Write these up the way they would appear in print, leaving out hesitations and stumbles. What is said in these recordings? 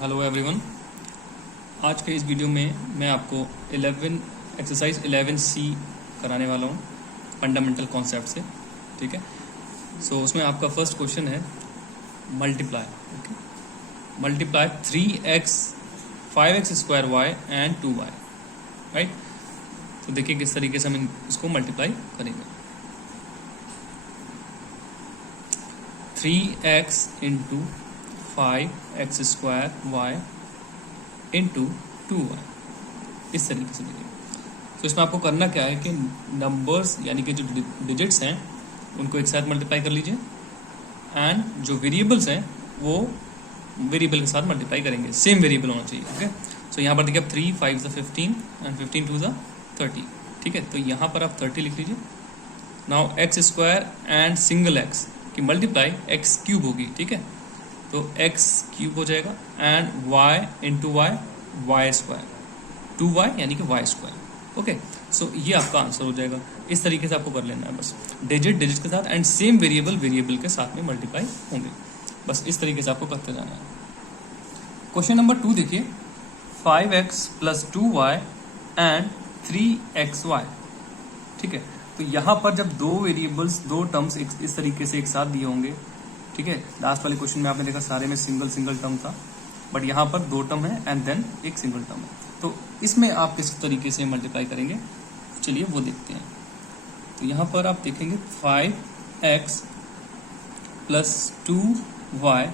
Hello everyone. आज के इस वीडियो में मैं आपको एक्सरसाइज 11C कराने वाला हूँ फंडामेंटल कॉन्सेप्ट से। ठीक है, सो उसमें आपका फर्स्ट क्वेश्चन है multiply. Okay, multiply 3x 5x square y and 2y। Right, तो देखिए किस तरीके से हम इसको मल्टीप्लाई करेंगे। 3x into 5x square y into 2y, इस तरीके से देखिए। तो इसमें आपको करना क्या है कि नंबर्स यानी कि जो डिजिट्स हैं उनको एक साथ मल्टीप्लाई कर लीजिए एंड जो वेरिएबल्स हैं वो वेरिएबल के साथ मल्टीप्लाई करेंगे, सेम वेरिएबल होना चाहिए। ओके, सो यहाँ पर देखिए आप 3 5 15 एंड 15 2 30। ठीक है, तो यहाँ पर आप 30 लिख लीजिए। Now x square and single x की मल्टीप्लाई एक्स क्यूब होगी। ठीक है, तो x क्यूब हो जाएगा and y into y square 2y यानी कि y स्क्वायर। ओके, सो ये आपका आंसर हो जाएगा। इस तरीके से आपको कर लेना है, बस डिजिट के साथ एंड सेम वेरिएबल के साथ में मल्टीप्लाई होंगे। बस इस तरीके से आपको करते जाना है। क्वेश्चन नंबर 2 देखिए, 5x plus 2y and 3xy। ठीक है, तो यहाँ पर जब दो वेरिएबल्स दो टर्म्स इस तरीके से एक साथ दिए होंगे। ठीक है, लास्ट वाले क्वेश्चन में आपने देखा सारे में सिंगल टर्म था, बट यहाँ पर दो टर्म है एंड देन एक सिंगल टर्म है। तो इसमें आप किस तरीके से मल्टीप्लाई करेंगे, चलिए वो देखते हैं। तो यहाँ पर आप देखेंगे 5x plus 2y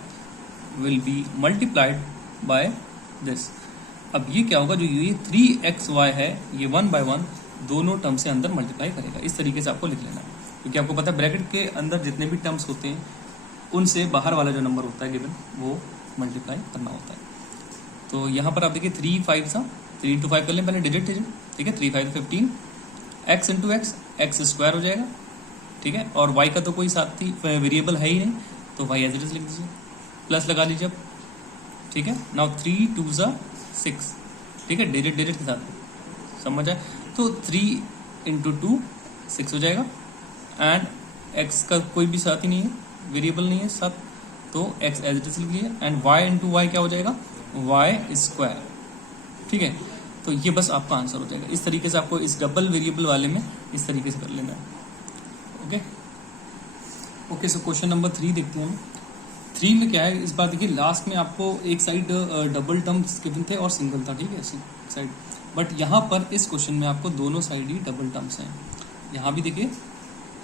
will be multiplied by this. अब ये क्या होगा, जो ये 3xy है ये 1 by 1 दोनों टर्म से अंदर मल्टीप्लाई करेगा। इस तरीके से आपको लिख लेना है, क्योंकि आपको पता है ब्रैकेट के अंदर जितने भी टर्म्स होते हैं उनसे बाहर वाला जो नंबर होता है गिवन वो मल्टीप्लाई करना होता है। तो यहाँ पर आप देखिए 3 5 इंटू 5 कर लें पहले डिजिट। ठीक है, 3 5 15 x इंटू एक्स स्क्वायर हो जाएगा। ठीक है, और y का तो कोई साथी वेरिएबल है ही नहीं, तो y एज इट इज लिख दीजिए, प्लस लगा लीजिए अब। ठीक है, नाउ 3 2 6। ठीक है, डिजिट के साथ समझ आए, तो 3 इंटू 2 6 हो जाएगा एंड x का कोई भी साथी नहीं है, वेरिएबल नहीं है साथ, तो x एज इट इज लिख लीजिए एंड y इंटू वाई क्या हो जाएगा, y स्क्वायर। ठीक है, तो ये बस आपका आंसर हो जाएगा। इस तरीके से आपको इस डबल वेरिएबल वाले में इस तरीके से कर लेना है। ओके, सो क्वेश्चन नंबर 3 देखते हैं हम। 3 में क्या है, इस बार देखिए लास्ट में आपको एक साइड डबल टर्म्स गिवन थे और सिंगल था। ठीक है, साइड, बट यहाँ पर इस क्वेश्चन में आपको दोनों साइड ही डबल टर्म्स हैं। यहाँ भी देखिए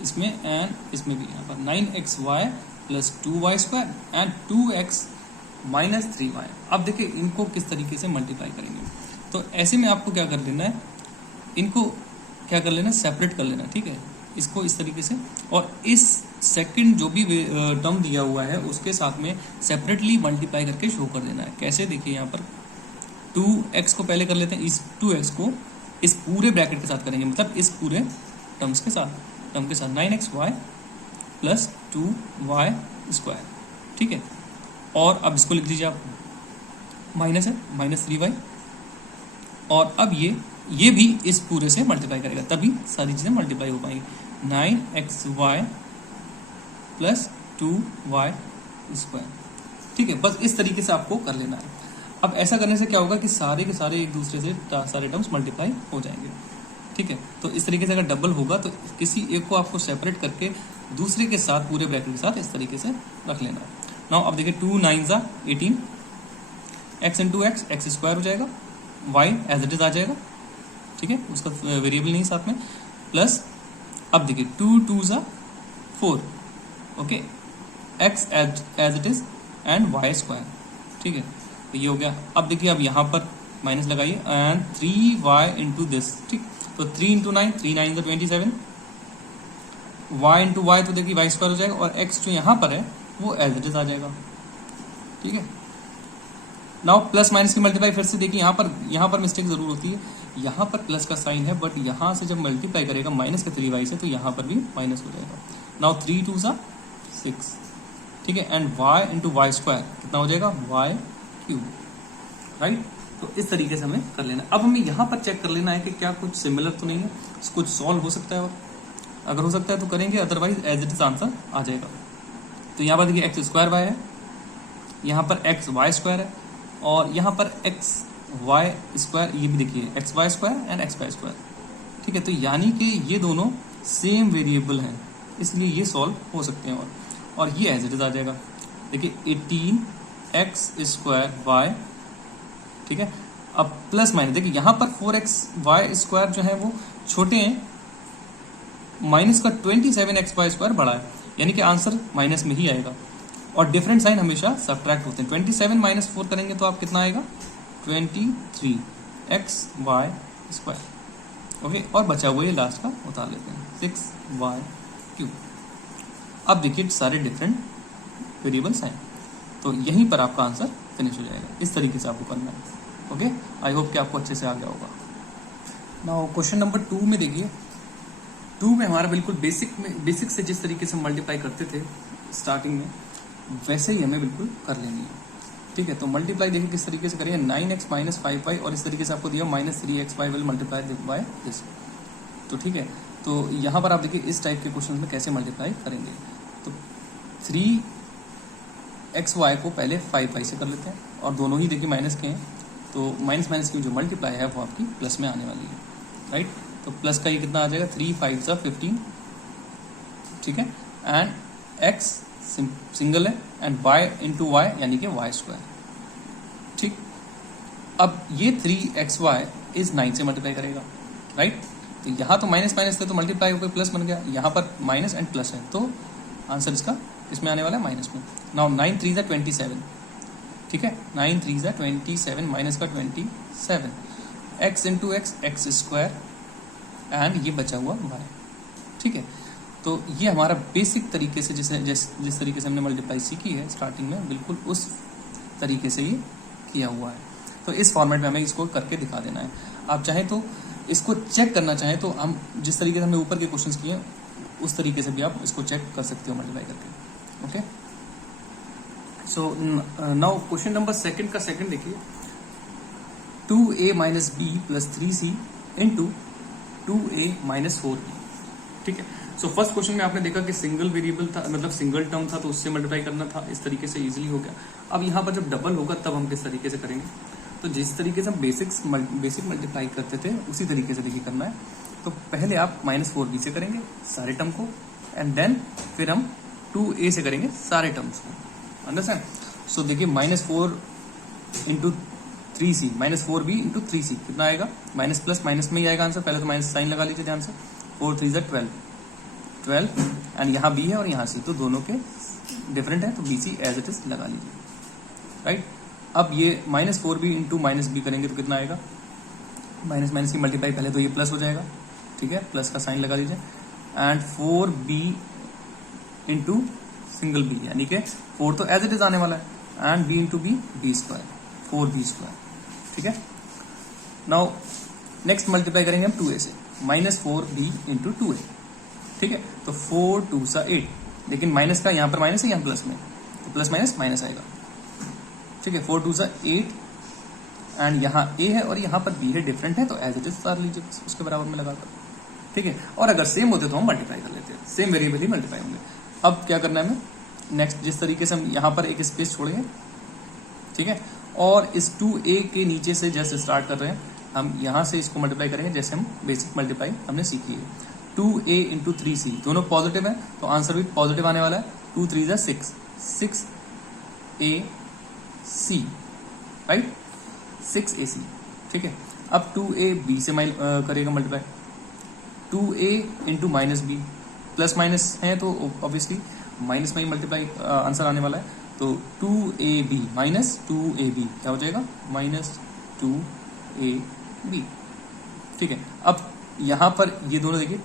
इसमें एंड इसमें भी, यहाँ पर 9xy plus 2y square and 2x minus 3y। अब देखिए इनको किस तरीके से मल्टीप्लाई करेंगे। तो ऐसे में आपको क्या कर लेना है, इनको क्या कर लेना है, सेपरेट कर लेना। ठीक है, इसको इस तरीके से, और इस सेकंड जो भी टर्म दिया हुआ है उसके साथ में सेपरेटली मल्टीप्लाई करके शो कर देना है। कैसे, देखिए यहाँ पर 2x को पहले कर लेते हैं, इस 2x को इस पूरे ब्रैकेट के साथ करेंगे, मतलब इस पूरे टर्म के साथ 9xy प्लस 2y स्क्वायर। ठीक है, और अब इसको लिख दीजिए आप, माइनस है माइनस 3y, और अब ये भी इस पूरे से मल्टीप्लाई करेगा, तभी सारी चीज़ें मल्टीप्लाई हो पाएंगी। 9xy plus 2y square. ठीक है, बस इस तरीके से आपको कर लेना है। अब ऐसा करने से क्या होगा कि सारे के सारे एक दूसरे से सारे टर्म्स मल्टीप्लाई हो जाएंगे। ठीक है, तो इस तरीके से अगर डबल होगा तो किसी एक को आपको सेपरेट करके दूसरे के साथ पूरे ब्रैकेट के साथ इस तरीके से रख लेना है। नाउ अब देखिए 2 9 18, x इंटू एक्स स्क्वायर हो जाएगा, y एज इट इज आ जाएगा। ठीक है, उसका वेरिएबल नहीं साथ में, प्लस अब देखिए 2 2 4। Okay, x as it is and y square. ठीक है, तो ये हो गया। अब देखिए अब यहाँ पर माइनस लगाइए एंड 3y इंटू दिस। ठीक, तो 3 इंटू 9 3 9 27, y इंटू वाई तो देखिए y स्क्वायर हो जाएगा, और x जो यहाँ पर है वो एज इट इज आ जाएगा। ठीक है, नाउ प्लस माइनस की मल्टीप्लाई फिर से देखिए, यहाँ पर मिस्टेक जरूर होती है, यहाँ पर प्लस का साइन है बट यहाँ से जब मल्टीप्लाई करेगा माइनस का 3y से तो यहाँ पर भी माइनस हो जाएगा। नाउ 3 2 6। ठीक है, and y into y square कितना हो जाएगा, y क्यूब। राइट, तो इस तरीके से हमें कर लेना है। अब हमें यहाँ पर चेक कर लेना है कि क्या कुछ सिमिलर तो नहीं है, कुछ सॉल्व हो सकता है, और अगर हो सकता है तो करेंगे, otherwise as it is answer आ जाएगा। तो यहाँ पर देखिए एक्स स्क्वायर वाई है, यहाँ पर एक्स वाई स्क्वायर है, और यहाँ पर एक्स वाई स्क्वायर, ये भी देखिए x y square and x y square, ठीक है। तो यानी कि ये दोनों सेम वेरिएबल हैं, इसलिए ये सॉल्व हो सकते हैं। और ये एज इट इज आ जाएगा, देखिए 18 एक्स स्क्वायर वाई, ठीक है। अब प्लस माइनस, देखिए यहाँ पर 4x वाई स्क्वायर जो है वो छोटे हैं, माइनस का 27 एक्स वाई स्क्वायर बड़ा है, यानी कि आंसर माइनस में ही आएगा। और डिफरेंट साइन हमेशा सब्ट्रैक्ट होते हैं। 27 माइनस 4 करेंगे तो आप कितना आएगा, 23 एक्स वाई स्क्वायर, ओके। और बचा हुआ ये लास्ट का उतार लेते हैं, 6y³। अब देखिए सारे डिफरेंट वेरिएबल्स हैं, तो यहीं पर आपका आंसर फिनिश हो जाएगा। इस तरीके से आपको करना है, ओके। आई होप कि आपको अच्छे से आ गया होगा। नाउ क्वेश्चन नंबर 2 में देखिए, 2 में हमारा बिल्कुल बेसिक से जिस तरीके से मल्टीप्लाई करते थे स्टार्टिंग में, वैसे ही हमें बिल्कुल कर लेनी है, ठीक है। तो मल्टीप्लाई देखिए किस तरीके से करेंगे, 9x माइनस 5y, और इस तरीके से आपको दिया -3xy will multiply by this, तो ठीक है। तो यहाँ पर आप देखिए इस टाइप के क्वेश्चन में कैसे मल्टीप्लाई करेंगे। तो 3xy को पहले 5y से कर लेते हैं, और दोनों ही देखिए माइनस के हैं, तो माइनस माइनस की जो मल्टीप्लाई है वो आपकी प्लस में आने वाली है, राइट। तो प्लस का ये कितना आ जाएगा, 3 5 15, ठीक है। एंड x सिंगल है, एंड y इंटू वाई यानी कि वाई स्क्वायर, ठीक। अब ये 3xy इस 9 से मल्टीप्लाई करेगा, राइट। तो यहाँ तो माइनस माइनस थे तो मल्टीप्लाई होकर प्लस बन गया, यहाँ पर माइनस एंड प्लस है, तो आंसर इसका इसमें आने वाला है माइनस में। नाउ 9 3 ज़ा 27, ठीक है। 9 3 ज़ा 27 माइनस का 27, x into x square, and ये बचा हुआ y, ठीक है। तो ये हमारा बेसिक तरीके से जिस तरीके से हमने मल्टीप्लाई सीखी है स्टार्टिंग में, बिल्कुल उस तरीके से ये किया हुआ है। तो इस फॉर्मेट में हमें इसको करके दिखा देना है। आप चाहें तो इसको चेक करना चाहें तो हम जिस तरीके से हमने ऊपर के क्वेश्चंस किए उस तरीके से भी आप इसको चेक कर सकते हो मल्टीप्लाई करके, okay. So now question number second का सेकंड देखिए, 2a minus b plus 3c into 2a minus 4b, ठीक है। सो फर्स्ट क्वेश्चन में आपने देखा कि सिंगल वेरिएबल था, मतलब सिंगल टर्म था, तो उससे मल्टीप्लाई करना था, इस तरीके से इजीली हो गया। अब यहाँ पर जब डबल होगा तब हम किस तरीके से करेंगे, तो जिस तरीके से हम बेसिक मल्टीप्लाई करते थे उसी तरीके से देखिए करना है। तो पहले आप -4b से करेंगे सारे टर्म को, एंड देन फिर हम 2a से करेंगे सारे टर्म्स को, अंडरस्टैंड। सो देखिए -4 into 3c, -4b into 3c कितना आएगा, माइनस प्लस माइनस में ही आएगा आंसर। पहले तो माइनस साइन लगा लीजिए ध्यान से, 4 3 ज़ा 12 एंड यहाँ b है और यहाँ c, तो दोनों के डिफरेंट है, तो bc एज इट इज लगा लीजिए, राइट। अब ये -4b इंटू -b करेंगे तो कितना आएगा, माइनस माइनस की मल्टीप्लाई, पहले तो ये प्लस हो जाएगा, ठीक है, प्लस का साइन लगा लीजिए, and 4b into single b, यानी कि 4 तो एज इट इज आने वाला है, and b into b square, 4b square, ठीक है। नाउ नेक्स्ट मल्टीप्लाई करेंगे हम 2a से, -4b इंटू 2a, ठीक है। तो 4 2 सा 8, लेकिन माइनस का यहाँ पर माइनस है, यहाँ प्लस में, तो प्लस माइनस माइनस आएगा, ठीक है। 4 2 सा 8, एंड यहाँ a है और यहाँ पर b है, डिफरेंट है, तो एज इट इज उतार लीजिए उसके बराबर में लगाकर, ठीक है। और अगर सेम होते तो हम मल्टीप्लाई कर लेते हैं, सेम वेरिएबल ही मल्टीप्लाई होंगे। अब क्या करना है हमें, नेक्स्ट जिस तरीके से हम यहाँ पर एक स्पेस छोड़ेंगे, ठीक है, और इस 2a के नीचे से जैसे स्टार्ट कर रहे हैं हम यहाँ से इसको मल्टीप्लाई करेंगे जैसे हम बेसिक मल्टीप्लाई हमने सीखी है। 2a इंटू 3c दोनों पॉजिटिव है, तो आंसर भी पॉजिटिव आने वाला है। 2 3 ज़ा 6, 6ac, राइट, 6ac, ठीक है। अब 2a b से करेगा multiply, 2a into -b, plus minus है तो ऑब्वियसली माइनस में ही मल्टीप्लाई आंसर आने वाला है, तो 2ab माइनस 2ab क्या हो जाएगा, -2ab, ठीक है। अब यहाँ पर ये दोनों देखिए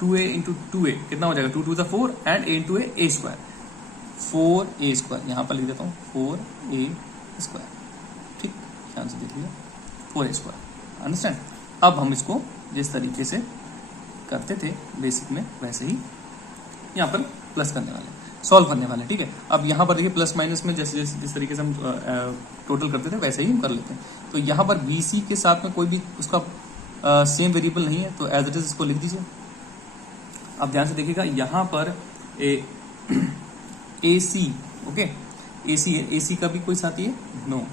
2a इंटू 2a कितना हो जाएगा, 2 2 ज़ा 4 and a into a square, 4a square, यहाँ पर लिख देता हूँ 4a स्क्वायर, ठीक, ध्यान से देख लीजिए 4a स्क्वायर, अंडरस्टैंड। अब हम इसको जिस तरीके से करते थे बेसिक में वैसे ही यहाँ पर प्लस करने वाले, सॉल्व करने वाले, ठीक है। अब यहाँ पर देखिए प्लस माइनस में जैसे जिस तरीके से हम टोटल करते थे वैसे ही हम कर लेते हैं। तो यहाँ पर BC के साथ में कोई भी उसका सेम वेरिएबल नहीं है, तो एज इट इज इसको लिख दीजिए। अब ध्यान से देखिएगा यहाँ पर AC, ओके, AC है, AC का भी कोई साथी है, नो,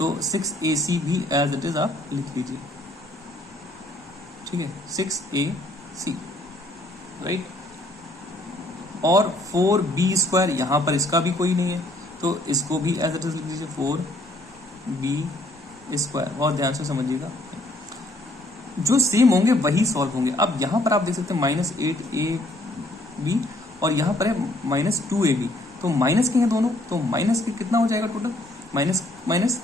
तो 6ac भी एज इट इज आप लिख लीजिए, ठीक है, 6ac, राइट। और 4b² यहां पर इसका भी कोई नहीं है, तो इसको भी एज इट इज लिख लीजिए 4b²। बहुत ध्यान से समझिएगा, जो सेम होंगे वही सॉल्व होंगे। अब यहां पर आप देख सकते हैं -8ab और यहां पर है -2ab, तो माइनस के हैं दोनों, तो माइनस के कितना हो जाएगा टोटल, माइनस माइनस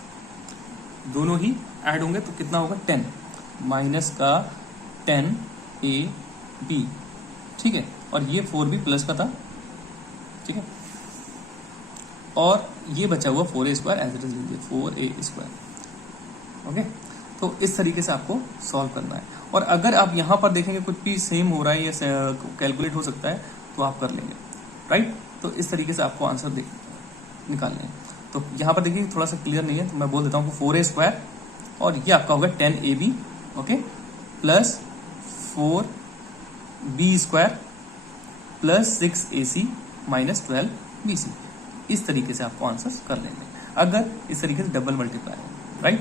दोनों ही ऐड होंगे तो कितना होगा 10, माइनस का 10ab, ठीक है। और ये 4b प्लस का था, ठीक है, और ये बचा हुआ 4a² एज इट इज लीजिए 4a², ओके। तो इस तरीके से आपको सॉल्व करना है। और अगर आप यहां पर देखेंगे कुछ भी सेम हो रहा है या कैलकुलेट हो सकता है तो आप कर लेंगे, राइट। तो इस तरीके से आपको आंसर निकालने हैं। तो यहां पर देखिए थोड़ा सा क्लियर नहीं है तो मैं बोल देता हूँ 4a² और ये आपका होगा 10ab, okay, plus 4b² plus 6ac minus 12bc। इस तरीके से आपको आंसर कर लेंगे अगर इस तरीके से डबल मल्टीप्लाई है, राइट।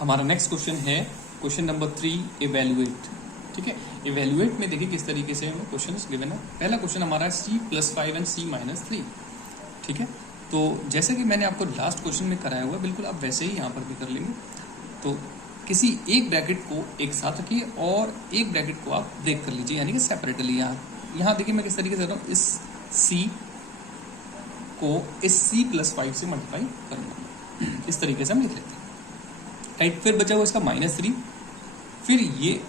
हमारा नेक्स्ट क्वेश्चन है क्वेश्चन नंबर 3, इवेल्युएट, ठीक है। इवेल्युएट में देखिए किस तरीके से हमें क्वेश्चन गिवन है। पहला क्वेश्चन हमारा है c+5 एंड c-3, ठीक है। तो जैसे कि मैंने आपको लास्ट क्वेश्चन में कराया हुआ बिल्कुल आप वैसे ही यहाँ पर भी कर लेंगे। तो किसी एक ब्रैकेट को एक साथ रखिए और एक ब्रैकेट को आप ब्रेक कर लीजिए, यानी कि सेपरेटली। यहाँ देखिए मैं किस तरीके से कर रहा हूँ, इस c को इस c+5 से मल्टीप्लाई करूँगा, इस तरीके से हम लिख लेते हैं, राइट। फिर बचा हुआ इसका -3, फिर ये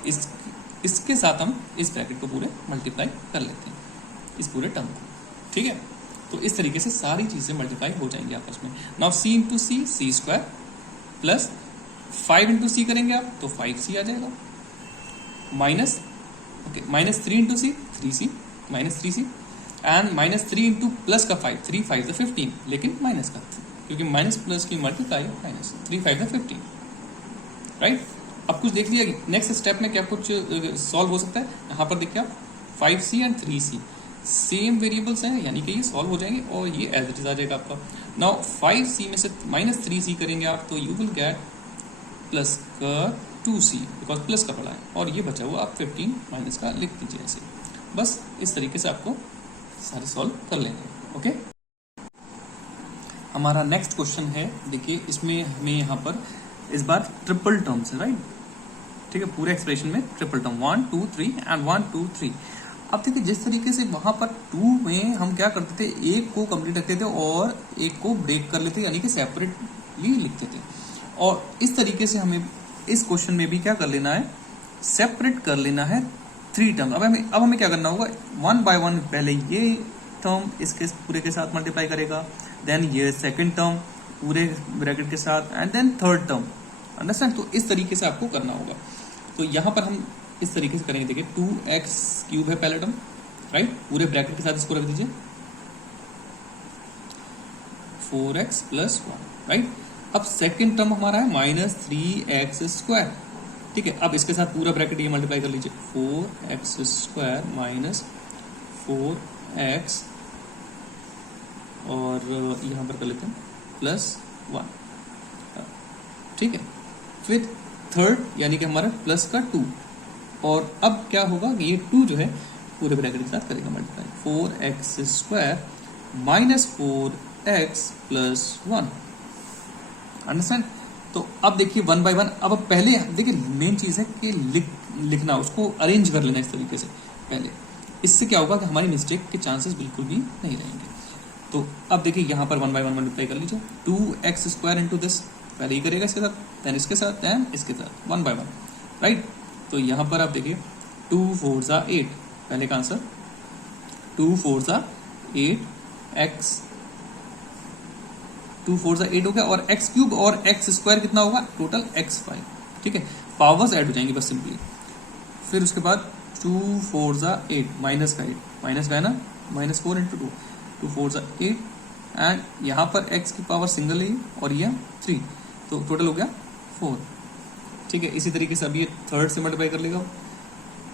इसके साथ हम इस ब्रैकेट को पूरे मल्टीप्लाई कर लेते हैं, इस पूरे टर्म को, ठीक है। तो इस तरीके से सारी चीजें मल्टीप्लाई हो जाएंगी आपस में। Now c into c c² plus 5 into c करेंगे आप तो 5c आ जाएगा, minus okay -3 into c 3c -3c and -3 into plus का 5, 3 5 15, लेकिन माइनस का, क्योंकि माइनस प्लस की मल्टीप्लाई माइनस 3 5 15, राइट। अब कुछ देख लिया नेक्स्ट स्टेप में क्या कुछ सॉल्व हो सकता है। यहाँ पर देखिए आप 5c and 3c same variables हैं, यानी कि ये सॉल्व हो जाएंगे और ये एज इट इज आ जाएगा आपका। नाउ 5c में से -3c करेंगे आप तो यू विल गेट प्लस का 2c, बिकॉज प्लस का पड़ा है, और ये बचा हुआ आप 15 माइनस का लिख दीजिए ऐसे। बस इस तरीके से आपको सारे सॉल्व कर लेंगे, ओके। हमारा नेक्स्ट क्वेश्चन है, देखिए इसमें हमें यहाँ पर इस बार ट्रिपल टर्म्स है, राइट, ठीक है। पूरे एक्सप्रेशन में ट्रिपल टर्म 1 2 3 एंड 1 2 3। अब देखिए जिस तरीके से वहां पर 2 में हम क्या करते थे, एक को कंप्लीट रखते थे और एक को ब्रेक कर लेते, यानी कि सेपरेटली लिखते थे। और इस तरीके से हमें इस क्वेश्चन में भी क्या कर लेना है, सेपरेट कर लेना है 3 टर्म। अब हमें क्या करना होगा, 1 बाय 1 पहले ये टर्म इसके पूरे के साथ मल्टीप्लाई करेगा, देन ये सेकेंड टर्म पूरे ब्रैकेट के साथ, and then third term, understand. तो इस तरीके से आपको करना होगा। तो यहाँ पर हम इस तरीके से करेंगे, देखिए 2x³ है पहला टर्म, राइट, पूरे ब्रैकेट के साथ इसको रख दीजिए 4x + 1, राइट। अब सेकेंड टर्म हमारा है -3x², ठीक है। अब इसके साथ पूरा ब्रैकेट ये मल्टीप्लाई कर लीजिए 4x² माइनस 4x, और यहाँ पर कर लेते हैं +1, ठीक है। फिर थर्ड यानी कि हमारा प्लस का 2, और अब क्या होगा कि ये 2 जो है पूरे ब्रैकेट के साथ करेगा multiply 4x² minus 4x + 1, understand. तो अब देखिए 1 बाय 1, अब पहले देखिए मेन चीज है कि लिखना, उसको अरेंज कर लेना इस तरीके से पहले। इससे क्या होगा कि हमारी मिस्टेक के चांसेस बिल्कुल भी नहीं रहेंगे। तो अब देखिए यहाँ पर 1 बाय 1 मल्टीप्लाई कर लीजिए 2x² इंटू दिस, पहले ही करेगा इसके साथ, देन इसके साथ, देन इसके साथ 1 बाय 1, राइट। तो यहाँ पर आप देखिए 2 4 = 8, पहले का आंसर 2 4 = 8 x, 2 4 = 8 हो गया, और x³ और x² कितना होगा टोटल x5, ठीक है। पावर्स ऐड हो जाएंगी बस सिंपली। फिर उसके बाद 2 4 = 8 माइनस का 8, माइनस का है ना, -4 इंटू 2, 2 4 = 8, एंड यहाँ पर x की पावर सिंगल है और ये 3, तो टोटल हो गया 4, ठीक है। इसी तरीके से अब ये थर्ड से मल्टीप्लाई कर लेगा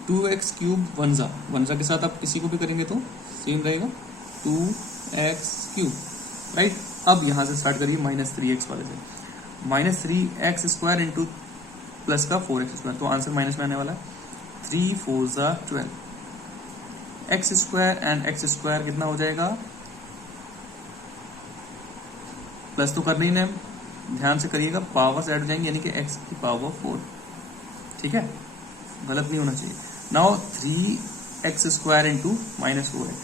2x³ 1 के साथ आप किसी को भी करेंगे तो सेम रहेगा 2x³ राइट। अब यहां से स्टार्ट करिए -3x वाले से। -3x² इंटू प्लस का 4x², तो आंसर माइनस में आने वाला है। 3 4 ज़ा 12, x² एंड x² कितना हो जाएगा, प्लस तो करना ही ना, ध्यान से करिएगा, पावर्स ऐड हो जाएंगे यानी कि x की पावर 4, ठीक है, गलत नहीं होना चाहिए। नाउ 3x² इंटू -4 है,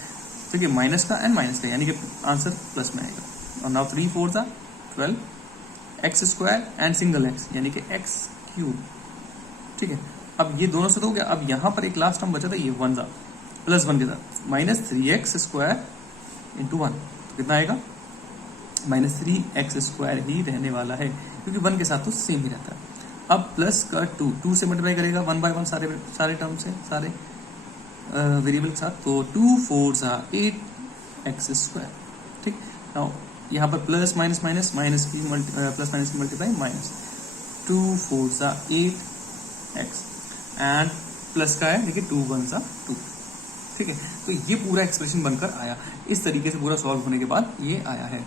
ठीक है, माइनस का एंड माइनस का यानी कि आंसर प्लस में आएगा। और नाउ 3 4 ज़ा 12, x² एंड सिंगल x यानी कि x³, ठीक है। अब ये दोनों से तो हो गया। अब यहां पर एक लास्ट टर्म बचा था, ये 1 ज़ा +1 के साथ, -3x² इंटू 1, तो कितना आएगा, -3x² ही रहने वाला है क्योंकि 1 के साथ तो सेम ही रहता है। अब प्लस का 2 से मल्टीप्लाई करेगा 1 बाय 1 सारे टर्म से, सारे वेरिएबल के साथ, तो 2 4 ज़ा 8x², ठीक। नाउ यहाँ पर प्लस माइनस माइनस माइनस की प्लस माइनस की मल्टीप्लाई माइनस, 2 4 ज़ा 8x एंड प्लस का है देखिए 2 1 ज़ा 2, ठीक है। तो ये पूरा एक्सप्रेशन बनकर आया, इस तरीके से पूरा सॉल्व होने के बाद ये आया है।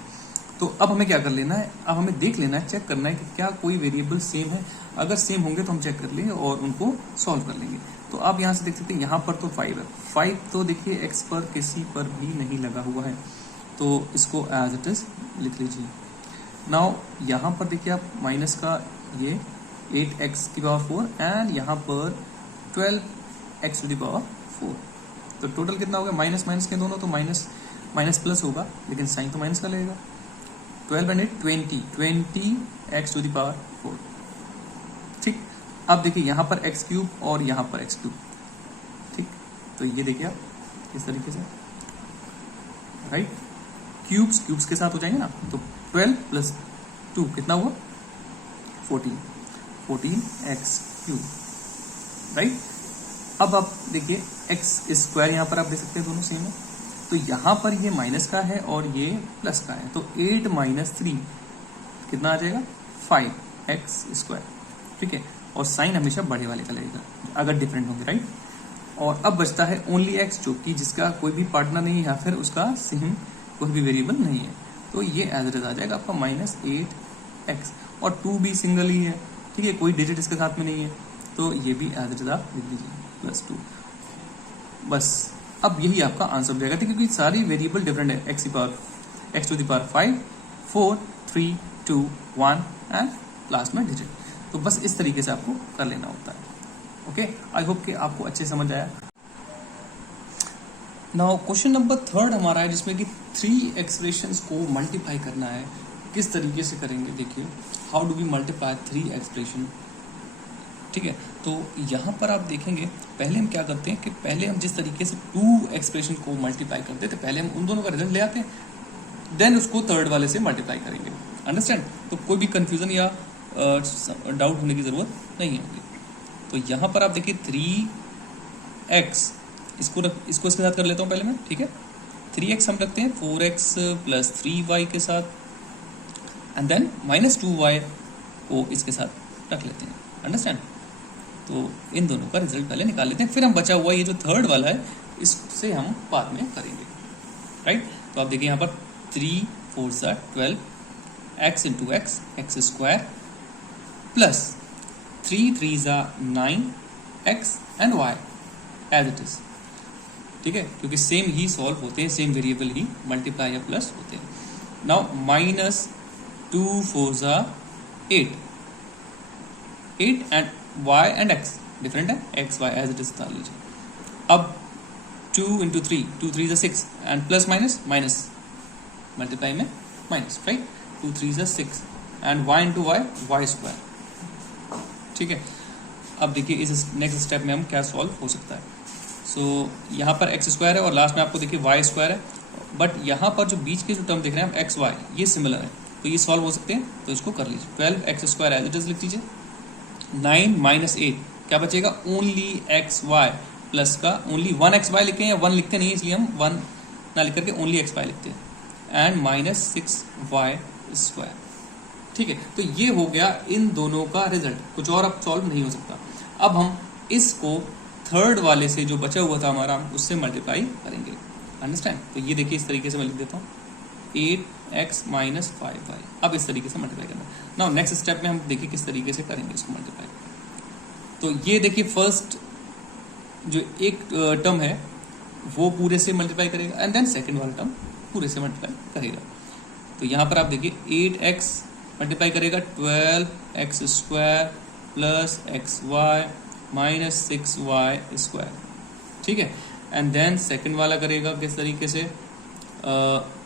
तो अब हमें क्या कर लेना है, अब हमें देख लेना है, चेक करना है कि क्या कोई वेरिएबल सेम है। अगर सेम होंगे तो हम चेक कर लेंगे और उनको सॉल्व कर लेंगे। तो आप यहाँ से देख सकते हैं, यहाँ पर तो 5 है, 5 तो देखिए एक्स पर किसी पर भी नहीं लगा हुआ है, तो इसको एज इट इज लिख लीजिए। नाउ यहाँ पर देखिए आप माइनस का ये 8x⁴ एंड यहाँ पर 12x⁴, तो टोटल कितना होगा, माइनस माइनस के दोनों, तो माइनस माइनस प्लस होगा लेकिन साइन तो माइनस का लगेगा। 12 एंड 8 20x⁴, ठीक। अब देखिए यहाँ पर x³ और यहाँ पर x³, ठीक। तो ये देखिए आप इस तरीके से, राइट, क्यूब्स के साथ हो जाएंगे ना, तो 12 + 2 कितना हुआ, 14x³, राइट। अब आप देखिए x² यहाँ पर आप देख सकते हैं दोनों सेम है, तो यहाँ पर ये माइनस का है और ये प्लस का है, तो 8 - 3 कितना आ जाएगा, 5x², ठीक है। और साइन हमेशा बड़े वाले का लगेगा अगर डिफरेंट होंगे, राइट। और अब बचता है ओनली x, जो कि जिसका कोई भी पार्टनर नहीं है या फिर उसका सेम कोई भी वेरिएबल नहीं है, तो ये एज इट इज आ जाएगा आपका -8x, और 2 भी सिंगल ही है, ठीक है, कोई डिजिट इसके साथ में नहीं है, तो ये भी एज इट इज आप लिख लीजिए +2। बस अब यही आपका आंसर हो जाएगा, क्योंकि सारी वेरिएबल डिफरेंट है, x⁵ 5 4 3 2 1 एंड लास्ट में डिजिट। तो बस इस तरीके से आपको कर लेना होता है। ओके, आई होप कि आपको अच्छे समझ आया। नाउ क्वेश्चन नंबर 3 हमारा है, जिसमें कि 3 एक्सप्रेशंस को मल्टीप्लाई करना है। किस तरीके से करेंगे, देखिए, how do we multiply 3 expression, ठीक है। तो यहाँ पर आप देखेंगे, पहले हम क्या करते हैं कि पहले हम जिस तरीके से 2 एक्सप्रेशन को मल्टीप्लाई करते थे, पहले हम उन दोनों का रिजल्ट ले आते हैं, देन उसको थर्ड वाले से मल्टीप्लाई करेंगे। अंडरस्टैंड? तो कोई भी कंफ्यूजन या डाउट होने की ज़रूरत नहीं होगी। तो यहाँ पर आप देखिए 3x, इसको इसके साथ कर लेता हूँ पहले मैं, ठीक है। 3x हम रखते हैं 4x + 3y के साथ, एंड देन -2y को इसके साथ रख लेते हैं। अंडरस्टैंड? तो इन दोनों का रिजल्ट पहले निकाल लेते हैं, फिर हम बचा हुआ ये जो थर्ड वाला है इससे हम बाद में करेंगे, राइट। तो आप देखिए यहाँ पर 3 4 12 x × x x² plus 3 3 9 x and y as it is, ठीक है, क्योंकि सेम ही सॉल्व होते हैं, सेम वेरिएबल ही मल्टीप्लाई या प्लस होते हैं। Now -2 4 8 and y and x different है, x y as it is डाल लीजिए। अब 2 × 3 2 3 6 and plus minus minus multiply में minus, right. 2 3 6 and y × y² ठीक है। अब देखिए इस नेक्स्ट स्टेप में हम क्या सॉल्व हो सकता है। सो यहाँ पर x² है और लास्ट में आपको देखिए y² है, बट यहाँ पर जो बीच के जो टर्म देख रहे हैं हम x y ये सिमिलर है, तो ये सॉल्व हो सकते हैं, तो इसको कर लीजिए। 12x² एज इट इज लिख लीजिए। 9 - 8 क्या बचेगा, ओनली x y प्लस का ओनली 1x y लिखे हैं, या 1 लिखते नहीं इसलिए हम 1 ना लिख करके ओनली x y लिखते हैं, एंड -6y², ठीक है। तो ये हो गया इन दोनों का रिजल्ट, कुछ और अब सॉल्व नहीं हो सकता। अब हम इसको थर्ड वाले से जो बचा हुआ था हमारा उससे मल्टीप्लाई करेंगे। अंडरस्टैंड? तो ये देखिए इस तरीके से मैं लिख देता हूँ 8 एक्स माइनस 5y। अब इस तरीके से मल्टीप्लाई करना। नाउ नेक्स्ट स्टेप में हम देखिए किस तरीके से करेंगे इसको मल्टीप्लाई। तो ये देखिए फर्स्ट जो एक टर्म है वो पूरे से मल्टीप्लाई करेगा एंड देन सेकेंड वाला टर्म पूरे से मल्टीप्लाई करेगा। तो यहाँ पर आप देखिए 8x मल्टीप्लाई करेगा 12x² plus xy minus 6y square, ठीक है। एंड देन सेकेंड वाला करेगा किस तरीके से,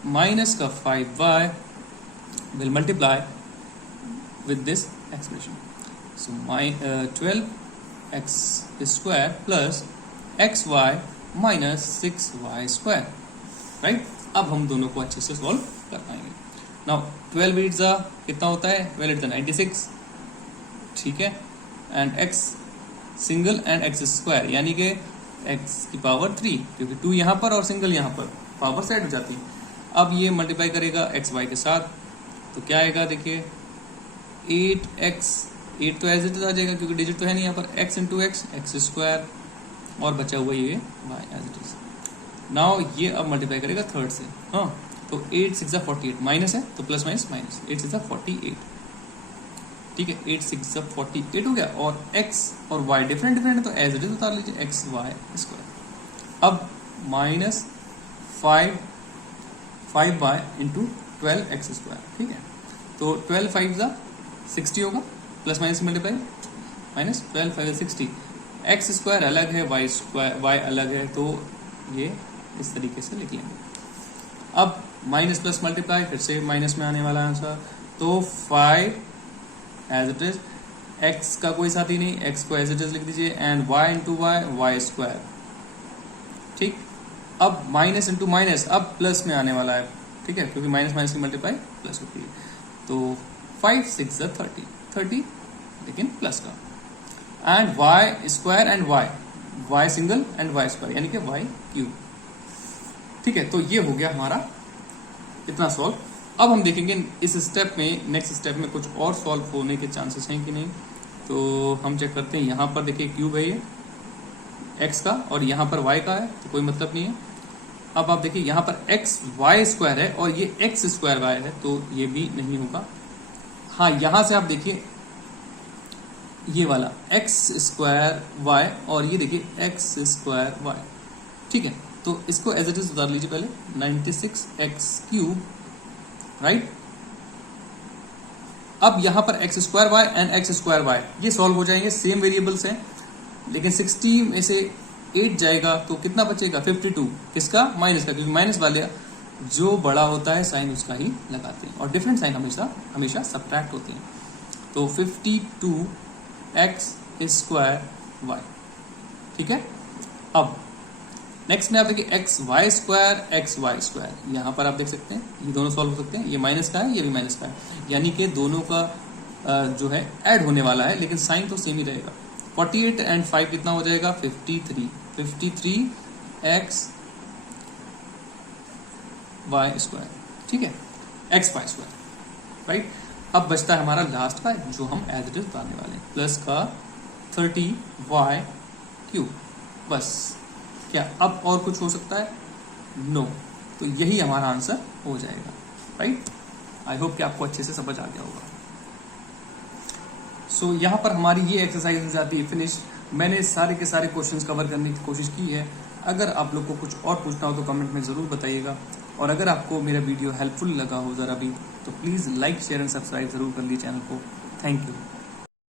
माइनस का 5y will multiply with this expression. So 12x² plus xy minus 6y square, right. अब हम दोनों को अच्छे से सॉल्व कर पाएंगे। नाउ 12 8 जा कितना होता है, 12 8 96, ठीक है। And x single and x² यानी कि x की पावर 3, क्योंकि 2 यहाँ पर और सिंगल यहाँ पर, पावर सेट हो जाती है। अब ये मल्टीप्लाई करेगा xy के साथ, तो क्या आएगा देखिए 8x, 8 तो एज इट इज आ जाएगा क्योंकि डिजिट तो है नहीं यहाँ पर, x इंटू एक्स x² और बचा हुआ ये y as it is. Now ये अब मल्टीप्लाई करेगा थर्ड से, हाँ। तो 8 6 48 माइनस है तो प्लस माइनस माइनस, 8 6 48, ठीक है। 8 6 48 हो गया और x और y डिफरेंट डिफरेंट है तो एज इट इज उतार लीजिए xy स्क्वायर। अब माइनस 5y इंटू 12x², ठीक है। तो 12 5 जा 60 होगा, plus minus multiply, minus 12 5 60, x² अलग है y अलग है, तो ये इस तरीके से लिख लेंगे। अब माइनस प्लस मल्टीप्लाई, फिर से माइनस में आने वाला आंसर, तो 5 एज इट इज, x का कोई साथी नहीं, x को एज इट इज लिख दीजिए एंड y इंटू y² ठीक। अब माइनस इंटू माइनस, अब प्लस में आने वाला है, ठीक है, क्योंकि माइनस माइनस की मल्टीप्लाई प्लस होती है। तो 5 6 30 लेकिन प्लस का, and y² and y single and y² यानी कि y³, ठीक है। तो ये हो गया हमारा इतना सॉल्व। अब हम देखेंगे इस स्टेप में, नेक्स्ट स्टेप में कुछ और सॉल्व होने के चांसेस हैं कि नहीं। तो हम चेक करते हैं, यहाँ पर देखिए क्यूब है ये x का और यहाँ पर y का है, तो कोई मतलब नहीं है। अब आप देखिए यहाँ पर xy² है और ये x² y है, तो ये भी नहीं होगा। हाँ, यहाँ से आप देखिए ये वाला x² y और ये देखिए x² y, ठीक है। तो इसको एज इट इज उतार लीजिए पहले, 96x³ राइट। अब यहां पर x² y and x² y ये सॉल्व हो जाएंगे, सेम वेरिएबल्स हैं, लेकिन 60 में से 8 जाएगा तो कितना बचेगा 52, किसका, माइनस का, क्योंकि माइनस वाले जो बड़ा होता है साइन उसका ही लगाते हैं और डिफरेंट साइन हमेशा सब्ट्रैक्ट होते हैं। तो 52x² y, ठीक है। अब नेक्स्ट में आप देखिए xy² यहाँ पर आप देख सकते हैं ये दोनों सॉल्व हो सकते हैं, ये माइनस का है ये भी माइनस का है, यानी कि दोनों का जो है ऐड होने वाला है, लेकिन साइन तो सेम ही रहेगा। 48 एंड 5 कितना हो जाएगा 53 xy², ठीक है, xy², राइट। अब बचता है हमारा लास्ट का जो हम एज इट इज उतारने वाले हैं, प्लस का 30y³, बस। क्या अब और कुछ हो सकता है, नो। तो यही हमारा आंसर हो जाएगा, राइट। आई होप कि आपको अच्छे से समझ आ गया होगा। सो यहाँ पर हमारी ये एक्सरसाइज हो जाती है फिनिश। मैंने सारे के सारे क्वेश्चंस कवर करने की कोशिश की है। अगर आप लोग को कुछ और पूछना हो तो कमेंट में ज़रूर बताइएगा, और अगर आपको मेरा वीडियो हेल्पफुल लगा हो ज़रा भी तो please like share and subscribe ज़रूर कर लीजिए चैनल को। Thank you.